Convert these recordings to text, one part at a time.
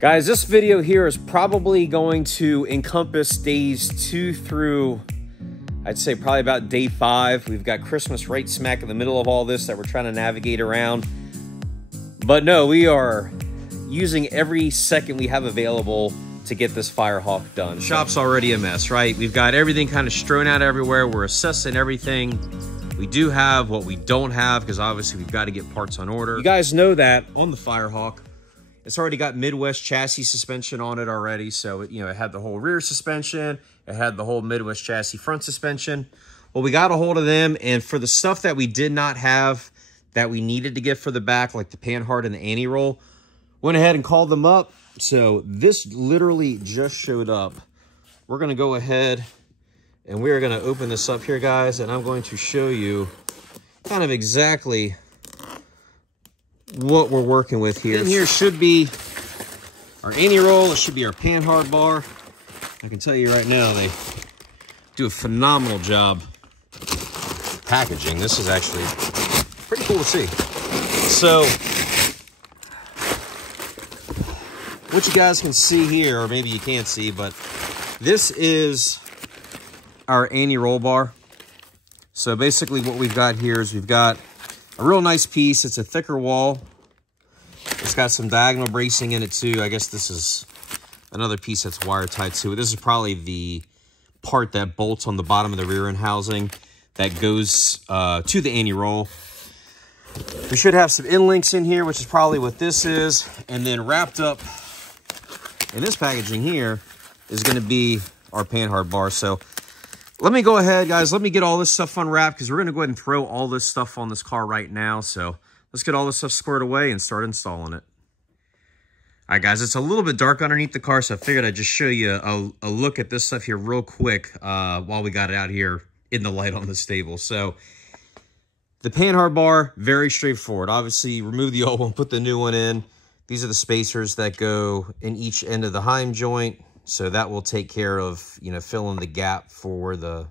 Guys, this video here is probably going to encompass days 2 through, I'd say probably about day 5. We've got Christmas right smack in the middle of all this that we're trying to navigate around. But no, we are using every second we have available to get this Firehawk done. Shop's already a mess, right? We've got everything kind of strewn out everywhere. We're assessing everything. We do have what we don't have because obviously we've got to get parts on order. You guys know that on the Firehawk, it's already got Midwest chassis suspension on it already. So, it had the whole rear suspension. It had the whole Midwest chassis front suspension. Well, we got a hold of them. And for the stuff that we did not have that we needed to get for the back, like the panhard and the anti-roll, went ahead and called them up. So this literally just showed up. We're going to go ahead and we're going to open this up here, guys. And I'm going to show you kind of exactly what we're working with here. In here should be our anti-roll. It should be our panhard bar. I can tell you right now, they do a phenomenal job packaging. This is actually pretty cool to see. So what you guys can see here, or maybe you can't see, but this is our anti-roll bar. So basically what we've got here is we've got a real nice piece. It's a thicker wall. It's got some diagonal bracing in it too. I guess this is another piece that's wire tied to it. This is probably the part that bolts on the bottom of the rear end housing that goes to the anti-roll. We should have some end links in here, which is probably what this is. And then wrapped up in this packaging here is going to be our panhard bar. So let me go ahead, guys. Let me get all this stuff unwrapped because we're going to go ahead and throw all this stuff on this car right now. So let's get all this stuff squared away and start installing it. All right, guys, it's a little bit dark underneath the car, so I figured I'd just show you a look at this stuff here real quick while we got it out here in the light on the stable. So the panhard bar, very straightforward. Obviously, remove the old one, put the new one in. These are the spacers that go in each end of the Heim joint. So that will take care of, filling the gap for the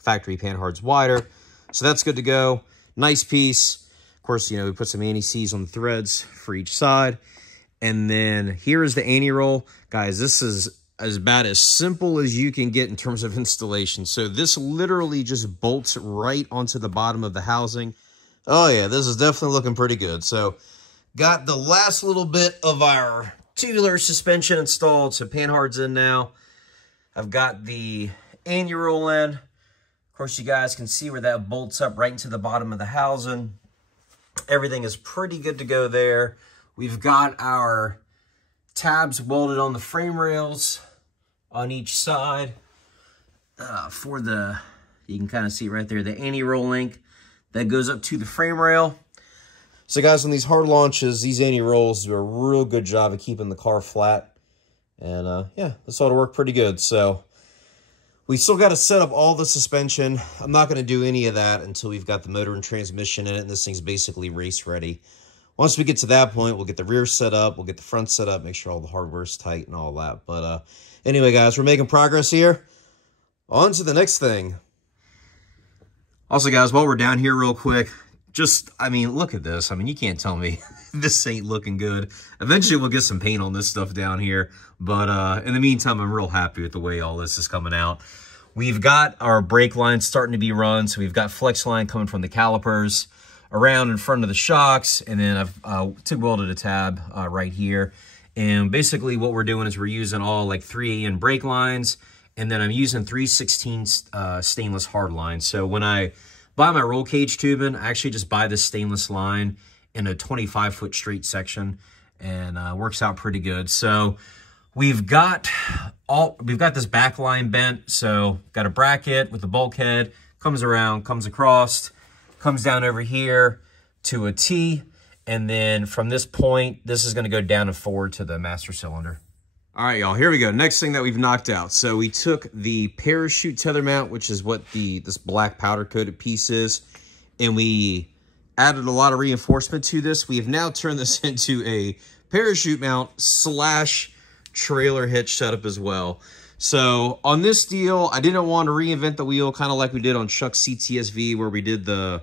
factory panhard's wider. So that's good to go. Nice piece. Of course, we put some anti-seize on the threads for each side. And then here is the anti-roll. Guys, this is about as simple as you can get in terms of installation. So this literally just bolts right onto the bottom of the housing. Oh yeah, this is definitely looking pretty good. So got the last little bit of our tubular suspension installed, so panhard's in now. I've got the anti-roll in. Of course, you guys can see where that bolts up right into the bottom of the housing. Everything is pretty good to go there. We've got our tabs welded on the frame rails on each side for the, you can kind of see right there, the anti-roll link that goes up to the frame rail. So guys, on these hard launches, these anti-rolls do a real good job of keeping the car flat. And yeah, this ought to work pretty good. So we still got to set up all the suspension. I'm not going to do any of that until we've got the motor and transmission in it. And this thing's basically race ready. Once we get to that point, we'll get the rear set up. We'll get the front set up, make sure all the hardware's tight and all that. But anyway, guys, we're making progress here. On to the next thing. Also, guys, while we're down here real quick, look at this. You can't tell me this ain't looking good. Eventually, we'll get some paint on this stuff down here. But in the meantime, I'm real happy with the way all this is coming out. We've got our brake lines starting to be run. So we've got flex line coming from the calipers around in front of the shocks. And then I've TIG welded a tab right here. And basically what we're doing is we're using all like 3AN brake lines. And then I'm using 3/16 stainless hard lines. So when I buy my roll cage tubing, I actually just buy this stainless line in a 25-foot straight section, and works out pretty good. So we've got this back line bent. So got a bracket with the bulkhead, comes around, comes across, comes down over here to a T, and then from this point, this is going to go down and forward to the master cylinder. All right, y'all, here we go. Next thing that we've knocked out. So we took the parachute tether mount, which is what this black powder coated piece is, and we added a lot of reinforcement to this. We have now turned this into a parachute mount / trailer hitch setup as well. So on this deal, I didn't want to reinvent the wheel, kind of like we did on Chuck's CTSV, where we did the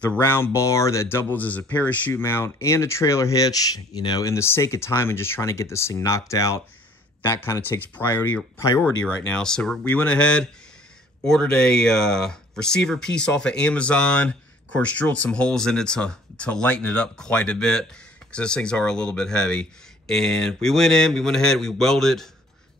the round bar that doubles as a parachute mount and a trailer hitch. You know, in the sake of time and just trying to get this thing knocked out, that kind of takes priority right now. So we went ahead, ordered a receiver piece off of Amazon. Of course, drilled some holes in it to lighten it up quite a bit, because those things are a little bit heavy. And we went ahead, we welded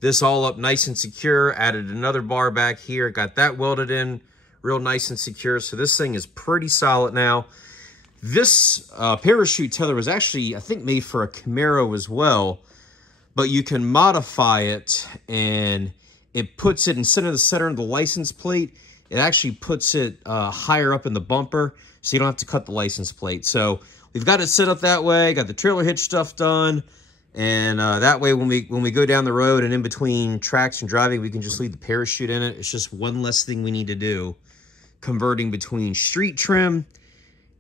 this all up nice and secure, added another bar back here, got that welded in real nice and secure. So this thing is pretty solid now. This parachute tether was actually, I think, made for a Camaro as well, but you can modify it, and it puts it instead of the center of the license plate, it actually puts it higher up in the bumper, so you don't have to cut the license plate. So we've got it set up that way, got the trailer hitch stuff done, and that way when we go down the road and in between tracks and driving, we can just leave the parachute in it. It's just one less thing we need to do, converting between street trim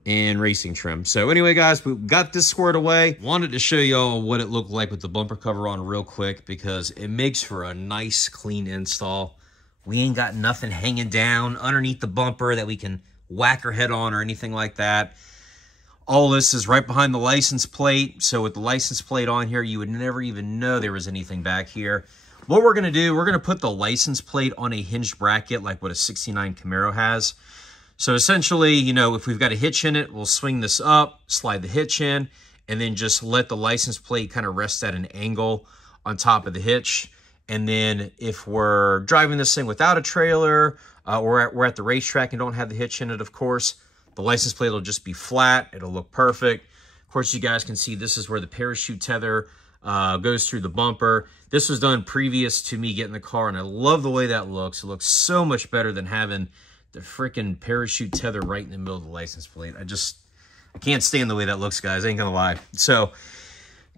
and racing trim. So anyway, guys, we got this squared away. Wanted to show y'all what it looked like with the bumper cover on real quick, because it makes for a nice, clean install. We ain't got nothing hanging down underneath the bumper that we can whack our head on or anything like that. All this is right behind the license plate. So with the license plate on here, you would never even know there was anything back here. What we're gonna do, we're gonna put the license plate on a hinged bracket like what a 69 Camaro has. So essentially, you know, if we've got a hitch in it, we'll swing this up, slide the hitch in, and then just let the license plate kind of rest at an angle on top of the hitch. And then if we're driving this thing without a trailer, or we're at the racetrack and don't have the hitch in it, of course, the license plate will just be flat. It'll look perfect. Of course, you guys can see this is where the parachute tether goes through the bumper. This was done previous to me getting the car, and I love the way that looks. It looks so much better than having the freaking parachute tether right in the middle of the license plate. I can't stand the way that looks, guys. I ain't gonna lie. So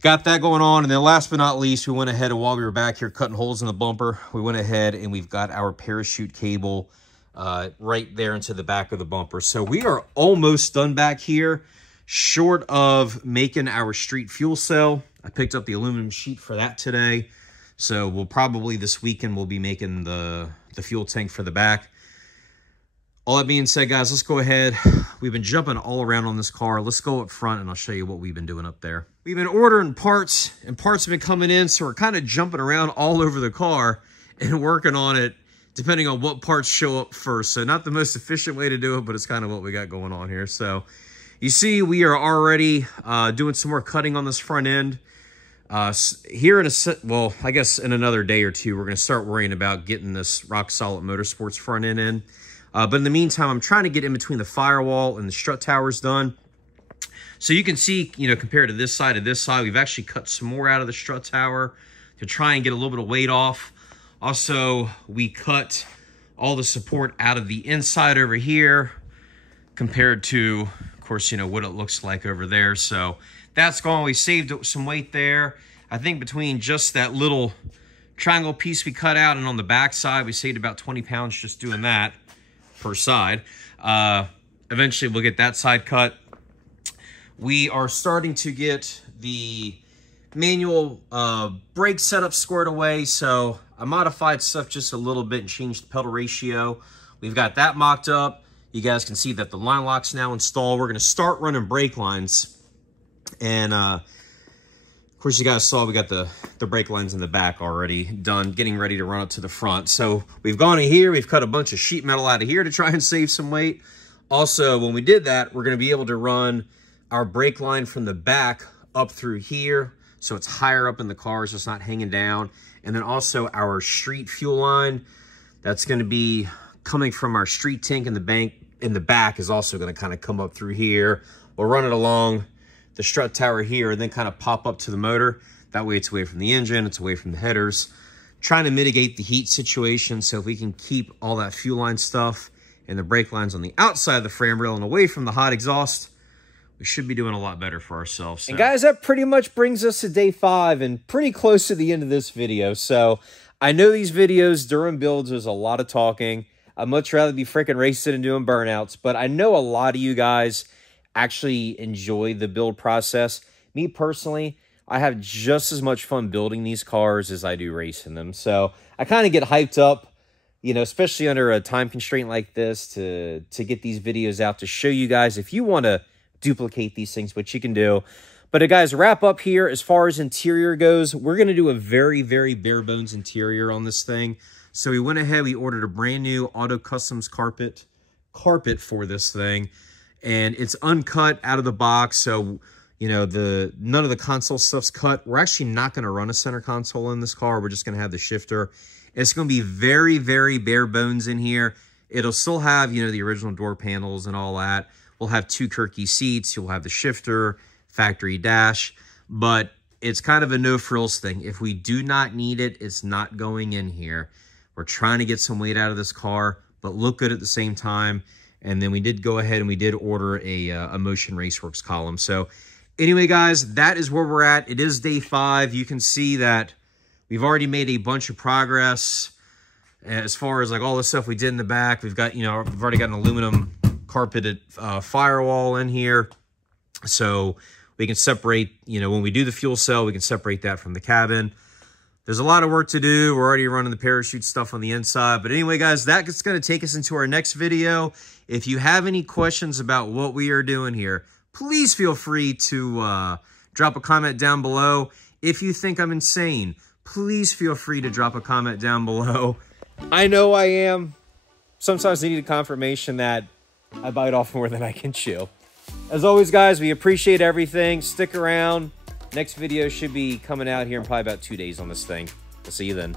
got that going on. And then last but not least, we went ahead, and while we were back here cutting holes in the bumper, we went ahead and we've got our parachute cable right there into the back of the bumper. So we are almost done back here, short of making our street fuel cell. I picked up the aluminum sheet for that today. So we'll probably this weekend we'll be making the fuel tank for the back. All that being said, guys, let's go ahead. We've been jumping all around on this car. Let's go up front, and I'll show you what we've been doing up there. We've been ordering parts, and parts have been coming in, so we're kind of jumping around all over the car and working on it, depending on what parts show up first. So not the most efficient way to do it, but it's kind of what we got going on here. So you see, we are already doing some more cutting on this front end. Here in well, I guess in another day or two, we're going to start worrying about getting this Rock Solid Motorsports front end in. But in the meantime, I'm trying to get in between the firewall and the strut towers done. So you can see, you know, compared to this side, we've actually cut some more out of the strut tower to try and get a little bit of weight off. Also, we cut all the support out of the inside over here compared to, of course, you know, what it looks like over there. So that's gone. We saved some weight there. I think between just that little triangle piece we cut out and on the back side, we saved about 20 pounds just doing that per side. Eventually we'll get that side cut. We are starting to get the manual brake setup squared away, so I modified stuff just a little bit and changed the pedal ratio. We've got that mocked up. You guys can see that the line lock's now installed. We're going to start running brake lines, and of course you guys saw we got the brake lines in the back already done, getting ready to run up to the front. So we've gone in here, we've cut a bunch of sheet metal out of here to try and save some weight. Also, when we did that, we're going to be able to run our brake line from the back up through here, so it's higher up in the car, so it's not hanging down. And then also our street fuel line, that's going to be coming from our street tank in the back is also going to kind of come up through here. We'll run it along the strut tower here and then kind of pop up to the motor. That way it's away from the engine, it's away from the headers. Trying to mitigate the heat situation, so if we can keep all that fuel line stuff and the brake lines on the outside of the frame rail and away from the hot exhaust, we should be doing a lot better for ourselves. So. And guys, that pretty much brings us to day 5 and pretty close to the end of this video. So I know these videos during builds, there's a lot of talking. I'd much rather be freaking racing and doing burnouts, but I know a lot of you guys actually enjoy the build process. Me personally, I have just as much fun building these cars as I do racing them. So I kind of get hyped up you know, especially under a time constraint like this, to get these videos out to show you guys if you want to duplicate these things, what you can do. But guys, wrap up here as far as interior goes. We're going to do a very, very bare bones interior on this thing. So we went ahead, we ordered a brand new Auto Customs carpet for this thing, and it's uncut out of the box. So, you know, none of the console stuff's cut. We're actually not going to run a center console in this car. We're just going to have the shifter. It's going to be very, very bare bones in here. It'll still have, you know, the original door panels and all that. We'll have 2 Kirky seats. You'll have the shifter, factory dash, but it's kind of a no-frills thing. If we do not need it, it's not going in here. We're trying to get some weight out of this car, but look good at the same time. And then we did go ahead and we did order a Motion Raceworks column. So anyway, guys, that is where we're at. It is day 5. You can see that we've already made a bunch of progress as far as like all the stuff we did in the back. We've got, you know, we've already got an aluminum carpeted firewall in here. So we can separate, you know, when we do the fuel cell, we can separate that from the cabin. There's a lot of work to do. We're already running the parachute stuff on the inside. But anyway, guys, that's going to take us into our next video. If you have any questions about what we are doing here, please feel free to drop a comment down below. If you think I'm insane, please feel free to drop a comment down below. I know I am. Sometimes I need a confirmation that I bite off more than I can chew. As always, guys, we appreciate everything. Stick around. Next video should be coming out here in probably about 2 days on this thing. We'll see you then.